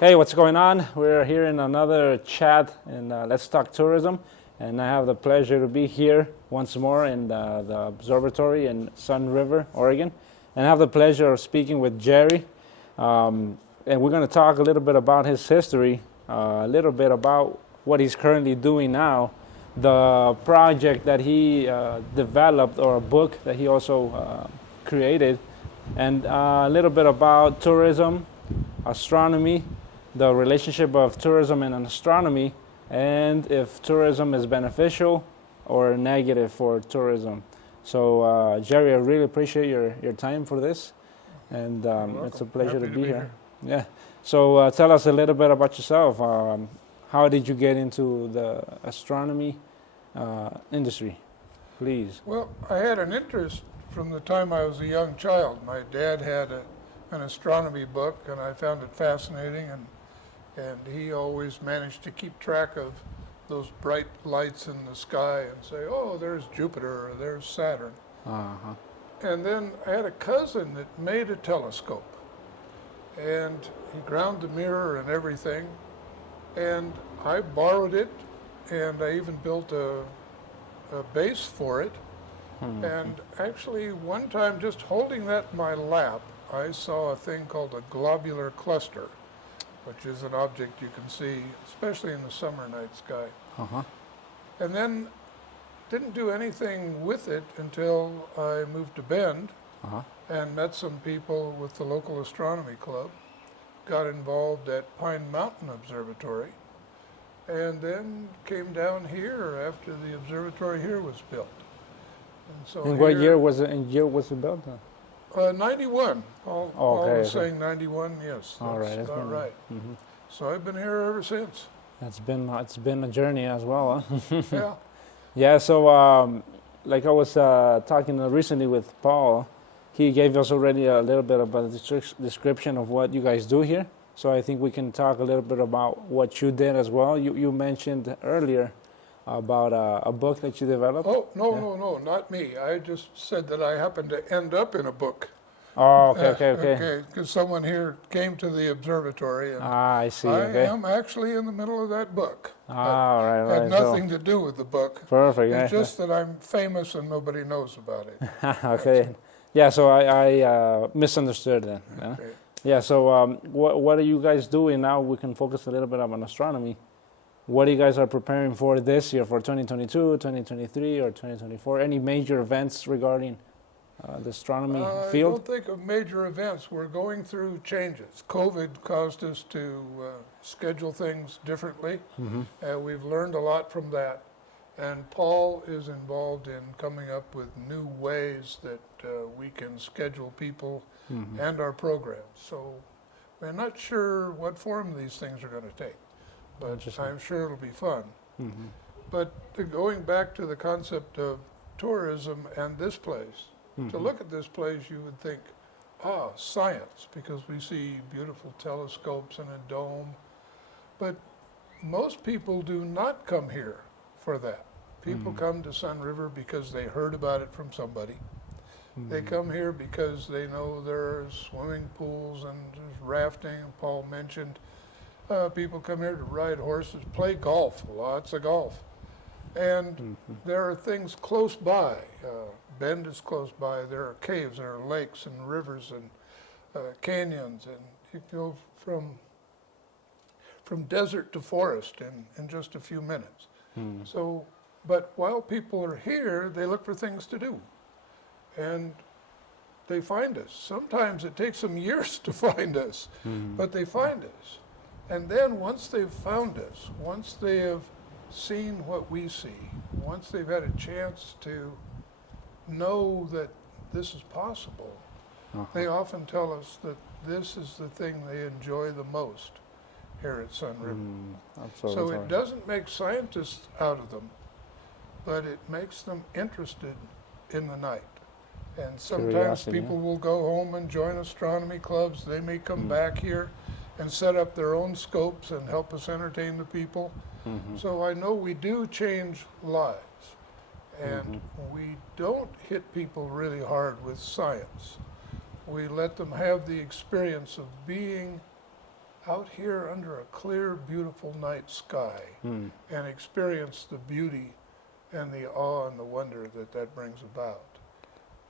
Hey, what's going on? We're here in another chat in Let's Talk Tourism, and I have the pleasure to be here once more in the observatory in Sunriver, Oregon, and I have the pleasure of speaking with Jerry, and we're going to talk a little bit about his history, a little bit about what he's currently doing now, the project that he developed, or a book that he also created, and a little bit about tourism, astronomy, the relationship of tourism and astronomy, and if tourism is beneficial or negative for tourism. So, Jerry, I really appreciate your time for this, and it's a pleasure to be here. Yeah. So, tell us a little bit about yourself. How did you get into the astronomy industry, please? Well, I had an interest from the time I was a young child. My dad had an astronomy book, and I found it fascinating, and he always managed to keep track of those bright lights in the sky and say, oh, there's Jupiter, or there's Saturn. Uh-huh. And then I had a cousin that made a telescope, and he ground the mirror and everything, and I borrowed it, and I even built a base for it. Mm-hmm. And actually, one time, just holding that in my lap, I saw a thing called a globular cluster, which is an object you can see, especially in the summer night sky. Uh-huh. And then didn't do anything with it until I moved to Bend Uh-huh. and met some people with the local astronomy club, got involved at Pine Mountain Observatory, and then came down here after the observatory here was built. And so And what year was it? And year was it built? 91. Paul was saying 91. Yes, that's about right. Mm-hmm. So I've been here ever since. It's been a journey as well, huh? Yeah. Yeah. So, like I was talking recently with Paul, he gave us already a little bit of a description of what you guys do here. So I think we can talk a little bit about what you did as well. You mentioned earlier about a book that you developed. Oh, no, not me. I just said that I happened to end up in a book. Oh, okay. Because someone here came to the observatory, and I see. I am actually in the middle of that book. Right. Had nothing to do with the book. Perfect. It's just that I'm famous and nobody knows about it. Okay. Yeah, so I misunderstood then. Yeah. Okay. Yeah, so what are you guys doing now? We can focus a little bit on astronomy. What you guys are preparing for this year, for 2022, 2023, or 2024? Any major events regarding the astronomy field? I don't think of major events. We're going through changes. COVID caused us to schedule things differently. Mm-hmm. We've learned a lot from that. And Paul is involved in coming up with new ways that we can schedule people Mm-hmm. and our programs. So we're not sure what form these things are going to take, but I'm sure it'll be fun. Mm-hmm. But going back to the concept of tourism and this place, to look at this place, you would think, science, because we see beautiful telescopes and a dome. But most people do not come here for that. People come to Sunriver because they heard about it from somebody. They come here because they know there are swimming pools and there's rafting. Paul mentioned people come here to ride horses, play golf, lots of golf. And there are things close by. Bend is close by. There are caves, there are lakes and rivers and canyons. And you go from desert to forest in just a few minutes. So, but while people are here, they look for things to do. And they find us. Sometimes it takes them years to find us, but they find us. And then once they've found us, once they have seen what we see, once they've had a chance to know that this is possible, they often tell us that this is the thing they enjoy the most here at Sunriver. So it doesn't make scientists out of them, but it makes them interested in the night. And sometimes people will go home and join astronomy clubs. They may come back here and set up their own scopes and help us entertain the people. So I know we do change lives. And we don't hit people really hard with science. We let them have the experience of being out here under a clear, beautiful night sky and experience the beauty and the awe and the wonder that that brings about.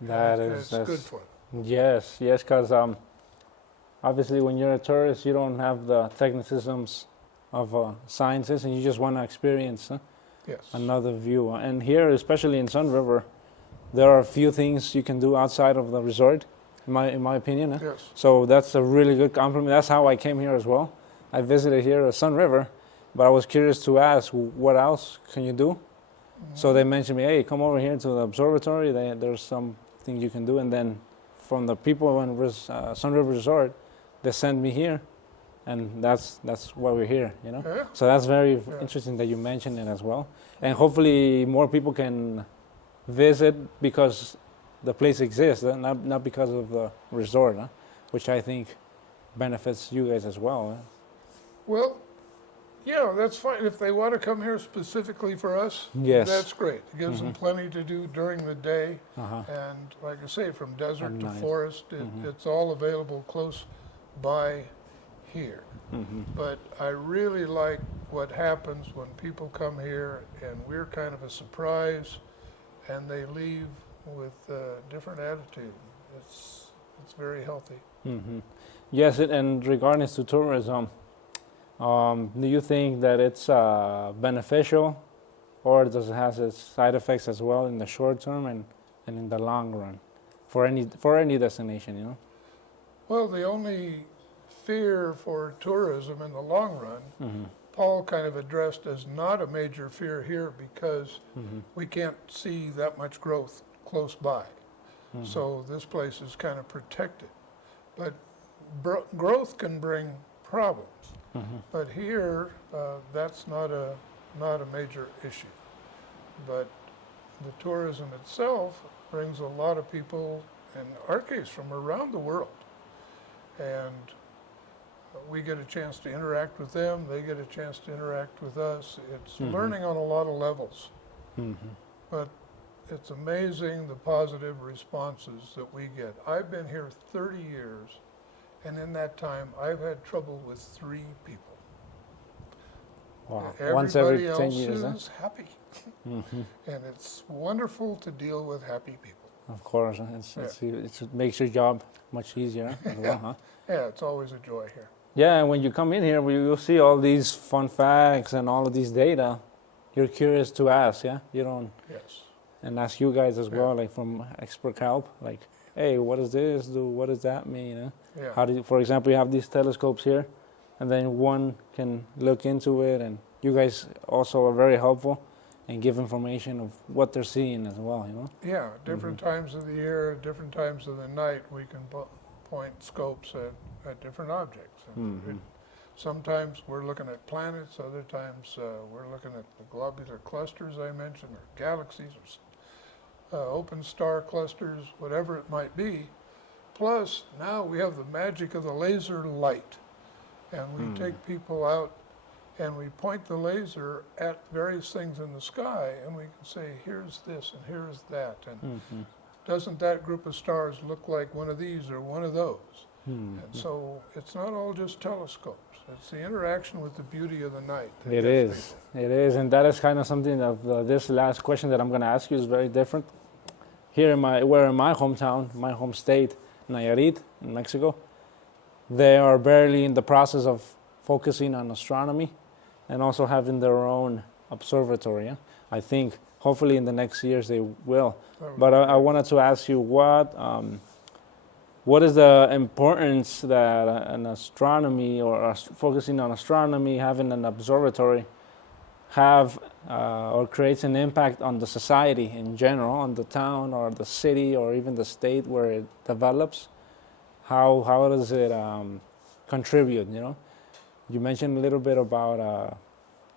It's good for them. Yes, yes, because obviously when you're a tourist, you don't have the technicisms of scientists, and you just want to experience Yes. another view. And here, especially in Sunriver, there are a few things you can do outside of the resort, in my opinion. Yes. So that's a really good compliment. That's how I came here as well. I visited here at Sunriver, but I was curious to ask, what else can you do? So they mentioned me, hey, come over here to the observatory. There's something you can do. And then from the people in Sunriver Resort, they sent me here, and that's why we're here, you know. Yeah. So that's very interesting that you mentioned it as well. And hopefully more people can visit because the place exists, not because of the resort, which I think benefits you guys as well. Well, yeah, that's fine. If they want to come here specifically for us, Yes. that's great. It gives them plenty to do during the day. Uh-huh. And like I say, from desert At to night. forest, it's all available close by here. But I really like what happens when people come here and we're kind of a surprise and they leave with a different attitude. It's very healthy. Yes, and regarding to tourism, do you think that it's beneficial, or does it have its side effects as well in the short term and in the long run for any destination? You know. Well, the only fear for tourism in the long run, Paul kind of addressed as not a major fear here because we can't see that much growth close by. So this place is kind of protected. But growth can bring problems. But here, that's not a major issue. But the tourism itself brings a lot of people, in our case, from around the world. And we get a chance to interact with them, they get a chance to interact with us. It's learning on a lot of levels. But it's amazing the positive responses that we get. I've been here 30 years, and in that time, I've had trouble with 3 people. Wow. Everybody Once every else 10 years. is happy. And it's wonderful to deal with happy people. Of course, it makes your job much easier as well, huh? Yeah, it's always a joy here. Yeah, and when you come in here, you'll see all these fun facts and all of these data. You're curious to ask, yeah? You don't, Yes. and ask you guys as well, like from expert help, like, hey, what does this do? What does that mean? Yeah. How do you, for example, you have these telescopes here, and then one can look into it, and you guys also are very helpful and give information of what they're seeing as well, you know? Yeah, different times of the year, different times of the night, we can point scopes at different objects. And sometimes we're looking at planets, other times we're looking at the globular clusters I mentioned, or galaxies, or open star clusters, whatever it might be. Plus, now we have the magic of the laser light. And we take people out and we point the laser at various things in the sky, and we can say, here's this and here's that. And doesn't that group of stars look like one of these or one of those? And so it's not all just telescopes. It's the interaction with the beauty of the night. It is, and that is kind of something of this last question that I'm going to ask you is very different. Here in my hometown, my home state, Nayarit, in Mexico, they are barely in the process of focusing on astronomy and also having their own observatory. Yeah? I think hopefully in the next years they will. But I wanted to ask you what is the importance that an astronomy or focusing on astronomy, having an observatory, have or creates an impact on the society in general, on the town or the city or even the state where it develops? How does it contribute, you know? You mentioned a little bit about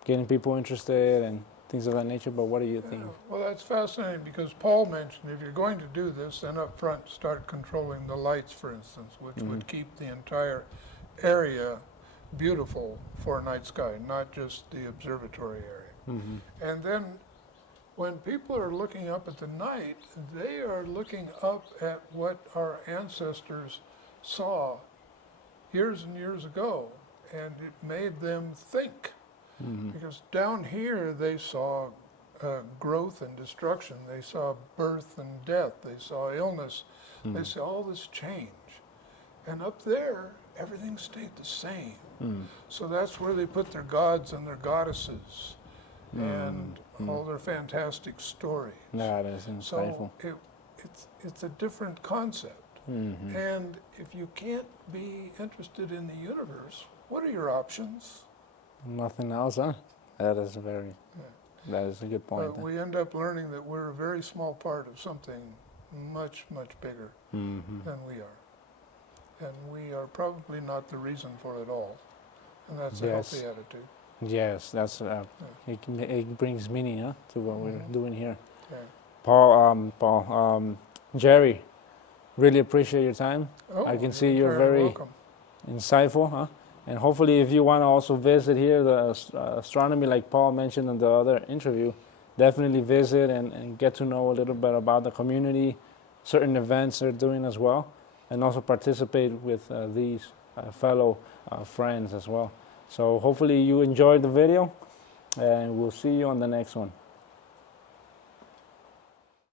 getting people interested and things of that nature, but what do you think? Well, that's fascinating because Paul mentioned if you're going to do this, then up front start controlling the lights, for instance, which would keep the entire area beautiful for night sky, not just the observatory area. And then when people are looking up at the night, they are looking up at what our ancestors saw years and years ago. and it made them think. Because down here they saw growth and destruction, they saw birth and death, they saw illness, they saw all this change. And up there, everything stayed the same. So that's where they put their gods and their goddesses and all their fantastic stories. That is insightful. So it's a different concept. And if you can't be interested in the universe, what are your options? Nothing else, huh? That is that is a good point. We end up learning that we're a very small part of something much, much bigger than we are. And we are probably not the reason for it all. And that's a healthy attitude. Yes, that's it brings meaning, huh, to what we're doing here. Yeah. Paul, Jerry, really appreciate your time. Oh, I can see you're very welcome. insightful, huh? And hopefully, if you want to also visit here, the astronomy, like Paul mentioned in the other interview, definitely visit and get to know a little bit about the community, certain events they're doing as well, and also participate with these fellow friends as well. So hopefully you enjoyed the video, and we'll see you on the next one.